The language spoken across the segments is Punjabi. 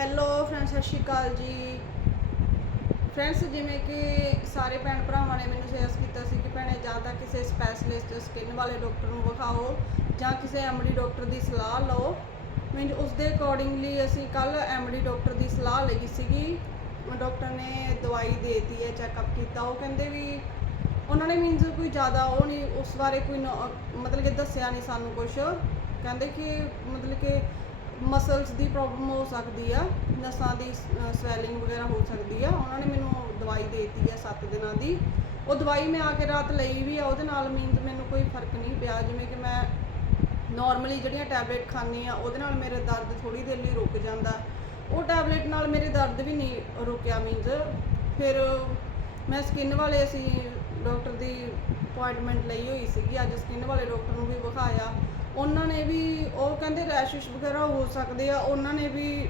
ਹੈਲੋ ਫਰੈਂਡਸ ਸਤਿ ਸ਼੍ਰੀ ਅਕਾਲ ਜੀ। ਫਰੈਂਡਸ ਜਿਵੇਂ ਕਿ ਸਾਰੇ ਭੈਣ ਭਰਾਵਾਂ ਨੇ ਮੈਨੂੰ ਸੁਜੈਸਟ ਕੀਤਾ ਸੀ ਕਿ ਭੈਣੇ ਜਾਂ ਤਾਂ ਕਿਸੇ ਸਪੈਸ਼ਲਿਸਟ ਸਕਿਨ ਵਾਲੇ ਡਾਕਟਰ ਨੂੰ ਵਿਖਾਓ ਜਾਂ ਕਿਸੇ ਐਮਡੀ ਡਾਕਟਰ ਦੀ ਸਲਾਹ ਲਓ। ਮੀਨਸ ਉਸ ਦੇ ਅਕੋਰਡਿੰਗਲੀ ਅਸੀਂ ਕੱਲ ਐਮਡੀ ਡਾਕਟਰ ਦੀ ਸਲਾਹ ਲਈ ਸੀਗੀ। ਡਾਕਟਰ ਨੇ ਦਵਾਈ ਦੇਤੀ ਹੈ ਚੈੱਕਅਪ ਕੀਤਾ। ਉਹ ਕਹਿੰਦੇ ਵੀ ਉਹਨਾਂ ਨੇ ਮੀਨਸ ਕੋਈ ਜ਼ਿਆਦਾ ਉਹ ਨਹੀਂ, ਉਸ ਬਾਰੇ ਕੋਈ ਨੌ- ਮਤਲਬ ਕਿ ਦੱਸਿਆ ਨਹੀਂ ਸਾਨੂੰ ਕੁਝ ਕਹਿੰਦੇ ਕਿ ਮਤਲਬ ਕਿ ਮਸਲਸ ਦੀ ਪ੍ਰੋਬਲਮ ਹੋ ਸਕਦੀ ਆ, ਨਸਾਂ ਦੀ ਸਵੈਲਿੰਗ ਵਗੈਰਾ ਹੋ ਸਕਦੀ ਆ। ਉਹਨਾਂ ਨੇ ਮੈਨੂੰ ਦਵਾਈ ਦੇਤੀ ਹੈ 7 ਦਿਨਾਂ ਦੀ। ਉਹ ਦਵਾਈ ਮੈਂ ਆ ਕੇ ਰਾਤ ਲਈ ਵੀ ਆ, ਉਹਦੇ ਨਾਲ ਮੀਨਸ ਮੈਨੂੰ ਕੋਈ ਫ਼ਰਕ ਨਹੀਂ ਪਿਆ। ਜਿਵੇਂ ਕਿ ਮੈਂ ਨਾਰਮਲੀ ਜਿਹੜੀਆਂ ਟੈਬਲੇਟ ਖਾਂਦੀ ਆ, ਉਹਦੇ ਨਾਲ ਮੇਰੇ ਦਰਦ ਥੋੜੀ ਦੇਰ ਲਈ ਰੁਕ ਜਾਂਦਾ। ਉਹ ਟੈਬਲੇਟ ਨਾਲ ਮੇਰੇ ਦਰਦ ਵੀ ਨਹੀਂ ਰੁਕਿਆ ਮੀਨਸ ਫਿਰ ਮੈਂ ਸਕਿਨ ਵਾਲੇ ਅਸੀਂ ਡਾਕਟਰ ਦੀ ਅਪਾਇੰਟਮੈਂਟ ਲਈ ਹੋਈ ਸੀਗੀ, ਅੱਜ ਸਕਿਨ ਵਾਲੇ ਡਾਕਟਰ ਨੂੰ ਵੀ ਵਿਖਾਇਆ। ਉਹਨਾਂ ਨੇ ਵੀ, ਉਹ ਕਹਿੰਦੇ ਰੈਸ਼ਿਸ਼ ਵਗੈਰਾ ਹੋ ਸਕਦੇ ਆ, ਉਹਨਾਂ ਨੇ ਵੀ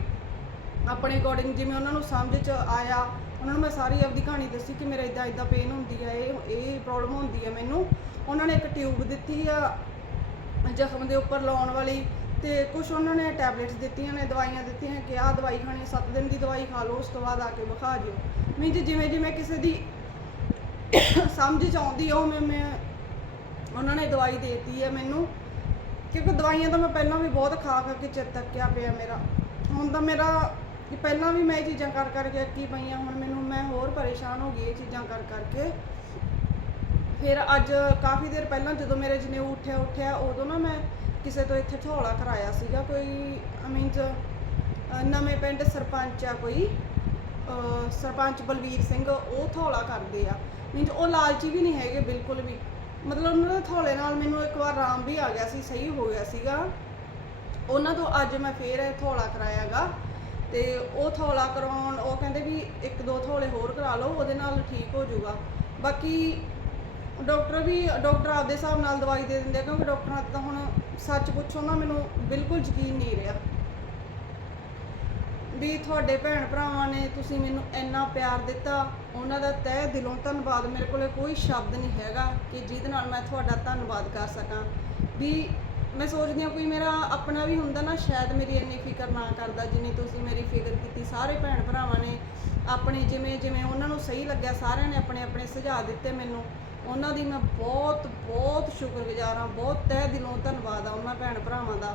ਆਪਣੇ ਅਕੋਰਡਿੰਗ ਜਿਵੇਂ ਉਹਨਾਂ ਨੂੰ ਸਮਝ ਚ ਆਇਆ, ਉਹਨਾਂ ਨੂੰ ਮੈਂ ਸਾਰੀ ਆਪਦੀ ਕਹਾਣੀ ਦੱਸੀ ਕਿ ਮੇਰਾ ਇਦਾਂ ਇਦਾਂ ਪੇਨ ਹੁੰਦੀ ਆ, ਇਹ ਇਹ ਪ੍ਰੋਬਲਮ ਹੁੰਦੀ ਆ ਮੈਨੂੰ। ਉਹਨਾਂ ਨੇ ਇੱਕ ਟਿਊਬ ਦਿੱਤੀ ਆ, ਜ਼ਖਮ ਦੇ ਉੱਪਰ ਲਾਉਣ ਵਾਲੀ ਤੇ ਕੁਝ ਉਹਨਾਂ ਨੇ ਟੈਬਲੇਟਸ ਦਿੱਤੀਆਂ ਨੇ, ਦਵਾਈਆਂ ਦਿੱਤੀਆਂ ਕਿ ਆਹ ਦਵਾਈ ਖਾਣੀ 7 ਦਿਨ ਦੀ ਦਵਾਈ ਖਾ ਲਓ, ਉਸ ਤੋਂ ਬਾਅਦ ਆ ਕੇ ਵਿਖਾ ਜਿਓ ਮੀਨਸ ਜਿਵੇਂ ਜਿਵੇਂ ਕਿਸੇ ਦੀ ਸਮਝ ਚ ਆਉਂਦੀ ਆ ਉਵੇਂ ਮੈਂ ਉਹਨਾਂ ਨੇ ਦਵਾਈ ਦੇਤੀ ਹੈ ਮੈਨੂੰ। ਕਿਉਂਕਿ ਦਵਾਈਆਂ ਤਾਂ ਮੈਂ ਪਹਿਲਾਂ ਵੀ ਬਹੁਤ ਖਾ ਖਾ ਕੇ ਚਿੱਤ ਤੱਕਿਆ ਪਿਆ ਮੇਰਾ। ਹੁਣ ਤਾਂ ਮੇਰਾ ਕਿ ਪਹਿਲਾਂ ਵੀ ਮੈਂ ਇਹ ਚੀਜ਼ਾਂ ਕਰ ਕਰਕੇ ਅੱਕੀ ਪਈਆਂ ਹੁਣ ਮੈਨੂੰ ਮੈਂ ਹੋਰ ਪਰੇਸ਼ਾਨ ਹੋ ਗਈ ਇਹ ਚੀਜ਼ਾਂ ਕਰ ਕਰਕੇ ਫਿਰ ਅੱਜ ਕਾਫੀ ਦੇਰ ਪਹਿਲਾਂ ਜਦੋਂ ਮੇਰੇ ਜਨੇਊ ਉੱਠਿਆ ਉੱਠਿਆ, ਉਦੋਂ ਨਾ ਮੈਂ ਕਿਸੇ ਤੋਂ ਇੱਥੇ ਝੋਲਾ ਕਰਾਇਆ ਸੀਗਾ ਕੋਈ ਮੀਨਸ ਨਵੇਂ ਪਿੰਡ ਸਰਪੰਚ ਆ ਕੋਈ ਸਰਪੰਚ ਬਲਵੀਰ ਸਿੰਘ, ਉਹ ਥੋਲਾ ਕਰਦੇ ਆ। ਮੀਨਸ ਉਹ ਲਾਲਚੀ ਵੀ ਨਹੀਂ ਹੈਗੇ ਬਿਲਕੁਲ ਵੀ। ਮਤਲਬ ਉਹਨਾਂ ਦੇ ਥੋਲੇ ਨਾਲ ਮੈਨੂੰ ਇੱਕ ਵਾਰ ਆਰਾਮ ਵੀ ਆ ਗਿਆ ਸੀ, ਸਹੀ ਹੋ ਗਿਆ ਸੀਗਾ। ਉਹਨਾਂ ਤੋਂ ਅੱਜ ਮੈਂ ਫੇਰ ਇਹ ਥੋਲਾ ਕਰਾਇਆਗਾ ਤੇ ਉਹ ਥੋਲਾ ਕਰਾਉਣ, ਉਹ ਕਹਿੰਦੇ ਵੀ ਇੱਕ ਦੋ ਥੋਲੇ ਹੋਰ ਕਰਾ ਲਓ, ਉਹਦੇ ਨਾਲ ਠੀਕ ਹੋ ਜਾਊਗਾ। ਬਾਕੀ ਡਾਕਟਰ ਵੀ, ਡਾਕਟਰ ਆਪਦੇ ਹਿਸਾਬ ਨਾਲ ਦਵਾਈ ਦੇ ਦਿੰਦੇ ਆ, ਕਿਉਂਕਿ ਡਾਕਟਰਾਂ ਦਾ ਤਾਂ ਹੁਣ ਸੱਚ ਪੁੱਛੋ ਨਾ, ਮੈਨੂੰ ਬਿਲਕੁਲ ਯਕੀਨ ਨਹੀਂ ਰਿਹਾ। ਵੀ ਤੁਹਾਡੇ ਭੈਣ ਭਰਾਵਾਂ ਨੇ ਤੁਸੀਂ ਮੈਨੂੰ ਇੰਨਾ ਪਿਆਰ ਦਿੱਤਾ, ਉਹਨਾਂ ਦਾ ਤਹਿ ਦਿਲੋਂ ਧੰਨਵਾਦ ਮੇਰੇ ਕੋਲੇ ਕੋਈ ਸ਼ਬਦ ਨਹੀਂ ਹੈਗਾ ਕਿ ਜਿਹਦੇ ਨਾਲ ਮੈਂ ਤੁਹਾਡਾ ਧੰਨਵਾਦ ਕਰ ਸਕਾਂ। ਵੀ ਮੈਂ ਸੋਚਦੀ ਹਾਂ ਕੋਈ ਮੇਰਾ ਆਪਣਾ ਵੀ ਹੁੰਦਾ ਨਾ, ਸ਼ਾਇਦ ਮੇਰੀ ਇੰਨੀ ਫਿਕਰ ਨਾ ਕਰਦਾ ਜਿੰਨੀ ਤੁਸੀਂ ਮੇਰੀ ਫਿਕਰ ਕੀਤੀ। ਸਾਰੇ ਭੈਣ ਭਰਾਵਾਂ ਨੇ ਆਪਣੇ ਜਿਵੇਂ ਜਿਵੇਂ ਉਹਨਾਂ ਨੂੰ ਸਹੀ ਲੱਗਿਆ, ਸਾਰਿਆਂ ਨੇ ਆਪਣੇ ਆਪਣੇ ਸੁਝਾਅ ਦਿੱਤੇ ਮੈਨੂੰ। ਉਹਨਾਂ ਦੀ ਮੈਂ ਬਹੁਤ ਬਹੁਤ ਸ਼ੁਕਰਗੁਜ਼ਾਰ ਹਾਂ, ਬਹੁਤ ਤਹਿ ਦਿਲੋਂ ਧੰਨਵਾਦ ਆ ਉਹਨਾਂ ਭੈਣ ਭਰਾਵਾਂ ਦਾ।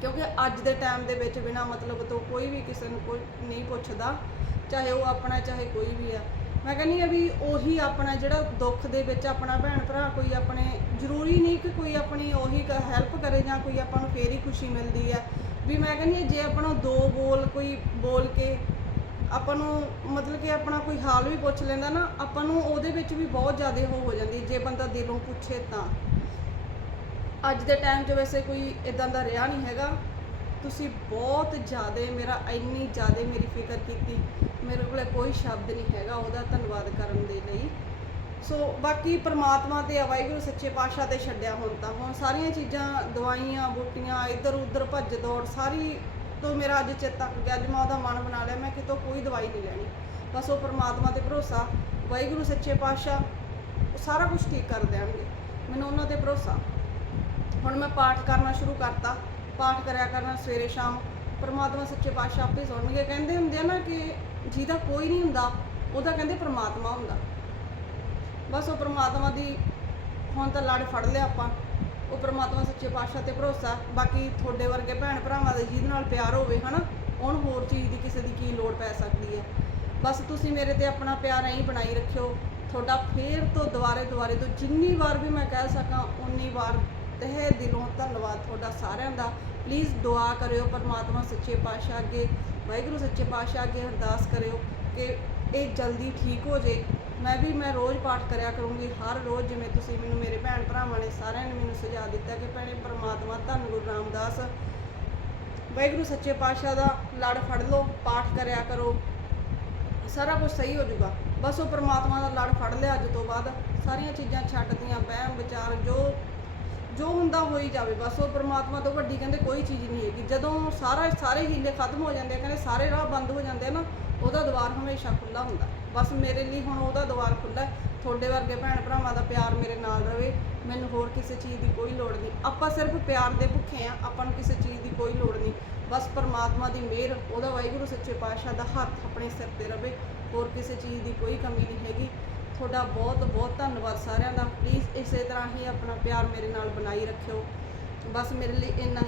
ਕਿਉਂਕਿ ਅੱਜ ਦੇ ਟਾਈਮ ਦੇ ਵਿੱਚ ਬਿਨਾ ਮਤਲਬ ਤੋਂ ਕੋਈ ਵੀ ਕਿਸੇ ਨੂੰ ਕੋਈ ਨਹੀਂ ਪੁੱਛਦਾ, ਚਾਹੇ ਉਹ ਆਪਣਾ, ਚਾਹੇ ਕੋਈ ਵੀ ਆ। ਮੈਂ ਕਹਿੰਦੀ ਆ ਵੀ ਉਹੀ ਆਪਣਾ ਜਿਹੜਾ ਦੁੱਖ ਦੇ ਵਿੱਚ ਆਪਣਾ ਭੈਣ ਭਰਾ ਕੋਈ ਆਪਣੇ, ਜ਼ਰੂਰੀ ਨਹੀਂ ਕਿ ਕੋਈ ਆਪਣੀ ਉਹੀ ਹੈਲਪ ਕਰੇ ਜਾਂ ਕੋਈ ਆਪਾਂ ਨੂੰ ਫੇਰ ਹੀ ਖੁਸ਼ੀ ਮਿਲਦੀ ਆ। ਵੀ ਮੈਂ ਕਹਿੰਦੀ ਆ, ਜੇ ਆਪਾਂ ਦੋ ਬੋਲ ਕੋਈ ਬੋਲ ਕੇ ਆਪਾਂ ਨੂੰ ਮਤਲਬ ਕਿ ਆਪਣਾ ਕੋਈ ਹਾਲ ਵੀ ਪੁੱਛ ਲੈਂਦਾ ਨਾ, ਆਪਾਂ ਨੂੰ ਉਹਦੇ ਵਿੱਚ ਵੀ ਬਹੁਤ ਜ਼ਿਆਦਾ ਉਹ ਹੋ ਜਾਂਦੀ, ਜੇ ਬੰਦਾ ਦਿਲੋਂ ਪੁੱਛੇ ਤਾਂ। ਅੱਜ ਦੇ ਟਾਈਮ 'ਚ ਵੈਸੇ ਕੋਈ ਇਦਾਂ ਦਾ ਰਿਹਾ ਨਹੀਂ ਹੈਗਾ। ਤੁਸੀਂ ਬਹੁਤ ਜ਼ਿਆਦਾ ਮੇਰਾ, ਇੰਨੀ ਜ਼ਿਆਦਾ ਮੇਰੀ ਫਿਕਰ ਕੀਤੀ। ਮੇਰੇ ਕੋਲ ਕੋਈ ਸ਼ਬਦ ਨਹੀਂ ਹੈਗਾ ਉਹਦਾ ਧੰਨਵਾਦ ਕਰਨ ਦੇ ਲਈ। ਸੋ ਬਾਕੀ ਪ੍ਰਮਾਤਮਾ ਤੇ ਵਾਹਿਗੁਰੂ ਸੱਚੇ ਪਾਤਸ਼ਾਹ ਤੇ ਛੱਡਿਆ ਹੁਣ ਤਾਂ। ਹੁਣ ਸਾਰੀਆਂ ਚੀਜ਼ਾਂ, ਦਵਾਈਆਂ, ਬੂਟੀਆਂ ਇੱਧਰ ਉੱਧਰ ਭੱਜ ਦੌੜ, ਸਾਰੀ ਤੋਂ ਮੇਰਾ ਅੱਜ ਚੇਤਾ ਗਿਆ। ਅੱਜ ਮੈਂ ਉਹਦਾ ਮਨ ਬਣਾ ਲਿਆ, ਮੈਂ ਕਿਤੋਂ ਕੋਈ ਦਵਾਈ ਨਹੀਂ ਲੈਣੀ। ਬਸ ਉਹ ਪ੍ਰਮਾਤਮਾ ਤੇ ਭਰੋਸਾ, ਵਾਹਿਗੁਰੂ ਸੱਚੇ ਪਾਤਸ਼ਾਹ, ਉਹ ਸਾਰਾ ਕੁਝ ਠੀਕ ਕਰ ਦੇਣਗੇ। ਮੈਨੂੰ ਉਹਨਾਂ ਤੇ ਭਰੋਸਾ। ਹੁਣ ਮੈਂ ਪਾਠ ਕਰਨਾ ਸ਼ੁਰੂ ਕਰਤਾ। ਪਾਠ ਕਰਿਆ ਕਰਨਾ ਸਵੇਰੇ ਸ਼ਾਮ। ਪਰਮਾਤਮਾ ਸੱਚੇ ਪਾਤਸ਼ਾਹ ਆਪੇ ਸੁਣਨਗੇ। ਕਹਿੰਦੇ ਹੁੰਦੇ ਆ ਨਾ ਕਿ ਜਿਹਦਾ ਕੋਈ ਨਹੀਂ ਹੁੰਦਾ, ਉਹਦਾ ਕਹਿੰਦੇ ਪਰਮਾਤਮਾ ਹੁੰਦਾ। ਬਸ ਉਹ ਪਰਮਾਤਮਾ ਦੀ ਹੁਣ ਤਾਂ ਲੜ ਫੜ ਲਿਆ ਆਪਾਂ। ਉਹ ਪਰਮਾਤਮਾ ਸੱਚੇ ਪਾਤਸ਼ਾਹ ਤੇ ਭਰੋਸਾ। ਬਾਕੀ ਤੁਹਾਡੇ ਵਰਗੇ ਭੈਣ ਭਰਾਵਾਂ ਦੇ ਜਿਹਦੇ ਨਾਲ ਪਿਆਰ ਹੋਵੇ, ਹਨਾ, ਉਹਨੂੰ ਹੋਰ ਚੀਜ਼ ਦੀ ਕਿਸੇ ਦੀ ਕੀ ਲੋੜ ਪੈ ਸਕਦੀ ਹੈ। ਬਸ ਤੁਸੀਂ ਮੇਰੇ ਤੇ ਆਪਣਾ ਪਿਆਰ ਐਂ ਬਣਾਈ ਰੱਖਿਓ। ਤੁਹਾਡਾ ਫੇਰ ਤੋਂ ਦੁਬਾਰੇ ਦੁਬਾਰੇ ਤੋਂ ਜਿੰਨੀ ਵਾਰ ਵੀ ਮੈਂ ਕਹਿ ਸਕਾਂ, ਉਨੀ ਵਾਰ ਤਹਿ ਦਿਲੋਂ ਧੰਨਵਾਦ ਤੁਹਾਡਾ ਸਾਰਿਆਂ ਦਾ। ਪਲੀਜ਼ ਦੁਆ ਕਰਿਓ ਪਰਮਾਤਮਾ ਸੱਚੇ ਪਾਤਸ਼ਾਹ ਅੱਗੇ, ਵਾਹਿਗੁਰੂ ਸੱਚੇ ਪਾਤਸ਼ਾਹ ਅੱਗੇ ਅਰਦਾਸ ਕਰਿਓ ਕਿ ਇਹ ਜਲਦੀ ਠੀਕ ਹੋ ਜੇ। ਮੈਂ ਵੀ, ਮੈਂ ਰੋਜ਼ ਪਾਠ ਕਰਿਆ ਕਰੂੰਗੀ, ਹਰ ਰੋਜ਼ ਜਿਵੇਂ ਤੁਸੀਂ ਮੈਨੂੰ ਮੇਰੇ ਭੈਣ ਭਰਾਵਾਂ ਨੇ ਸਾਰਿਆਂ ਨੇ ਮੈਨੂੰ ਸੁਝਾਅ ਦਿੱਤਾ ਕਿ ਭੈਣੇ ਪਰਮਾਤਮਾ ਧੰਨ ਗੁਰੂ ਰਾਮਦਾਸ, ਵਾਹਿਗੁਰੂ ਸੱਚੇ ਪਾਤਸ਼ਾਹ ਦਾ ਲੜ ਫੜ ਲਓ, ਪਾਠ ਕਰਿਆ ਕਰੋ, ਸਾਰਾ ਕੁਝ ਸਹੀ ਹੋ ਜਾਊਗਾ। ਬਸ ਉਹ ਪਰਮਾਤਮਾ ਦਾ ਲੜ ਫੜ ਲਿਆ ਅੱਜ ਤੋਂ ਬਾਅਦ, ਸਾਰੀਆਂ ਚੀਜ਼ਾਂ ਛੱਡਦੀਆਂ ਵਹਿਮ, ਵਿਚਾਰ ਜੋ ਜੋ ਹੁੰਦਾ ਹੋਈ ਜਾਵੇ, ਬਸ ਉਹ ਪ੍ਰਮਾਤਮਾ ਤੋਂ ਵੱਡੀ ਕਹਿੰਦੇ ਕੋਈ ਚੀਜ਼ ਨਹੀਂ ਹੈਗੀ। ਜਦੋਂ ਸਾਰਾ ਸਾਰੇ ਹੀਲੇ ਖਤਮ ਹੋ ਜਾਂਦੇ ਆ, ਕਹਿੰਦੇ ਸਾਰੇ ਰਾਹ ਬੰਦ ਹੋ ਜਾਂਦੇ ਆ ਨਾ, ਉਹਦਾ ਦਵਾਰ ਹਮੇਸ਼ਾ ਖੁੱਲਾ ਹੁੰਦਾ। ਬਸ ਮੇਰੇ ਲਈ ਹੁਣ ਉਹਦਾ ਦਵਾਰ ਖੁੱਲਾ ਤੁਹਾਡੇ ਵਰਗੇ ਭੈਣ ਭਰਾਵਾਂ ਦਾ ਪਿਆਰ ਮੇਰੇ ਨਾਲ ਰਵੇ। ਮੈਨੂੰ ਹੋਰ ਕਿਸੇ ਚੀਜ਼ ਦੀ ਕੋਈ ਲੋੜ ਨਹੀਂ। ਆਪਾਂ ਸਿਰਫ ਪਿਆਰ ਦੇ ਭੁੱਖੇ ਆ ਆਪਾਂ ਨੂੰ ਕਿਸੇ ਚੀਜ਼ ਦੀ ਕੋਈ ਲੋੜ ਨਹੀਂ। ਬਸ ਪਰਮਾਤਮਾ ਦੀ ਮਿਹਰ, ਉਹਦਾ ਵਾਹਿਗੁਰੂ ਸੱਚੇ ਪਾਤਸ਼ਾਹ ਦਾ ਹੱਥ ਆਪਣੇ ਸਿਰ ਤੇ ਰਵੇ। ਹੋਰ ਕਿਸੇ ਚੀਜ਼ ਦੀ ਕੋਈ ਕਮੀ ਨਹੀਂ ਹੈਗੀ। ਤੁਹਾਡਾ ਬਹੁਤ ਬਹੁਤ ਧੰਨਵਾਦ ਸਾਰਿਆਂ ਦਾ। ਪਲੀਜ਼ ਇਸੇ ਤਰ੍ਹਾਂ ਹੀ ਆਪਣਾ ਪਿਆਰ ਮੇਰੇ ਨਾਲ ਬਣਾਈ ਰੱਖਿਓ। ਬਸ ਮੇਰੇ ਲਈ ਇੰਨਾ ਹੀ।